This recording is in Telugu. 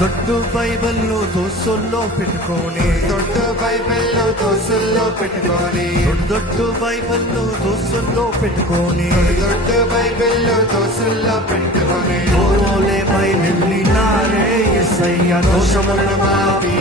దొడ్డు బైబిల్లో దోసుల్లో పెట్టుకొని దొడ్డు బైబిల్లో దోసుల్లో పెట్టుకొని దొడ్డు బైబిల్లో దోసుల్లో పెట్టుకొని దొడ్డు బైబిల్లో దోసుల్లో పెట్టుకొని ఓలే పై వెళ్ళినారే ఎస్ఐయ దోషములను మాపి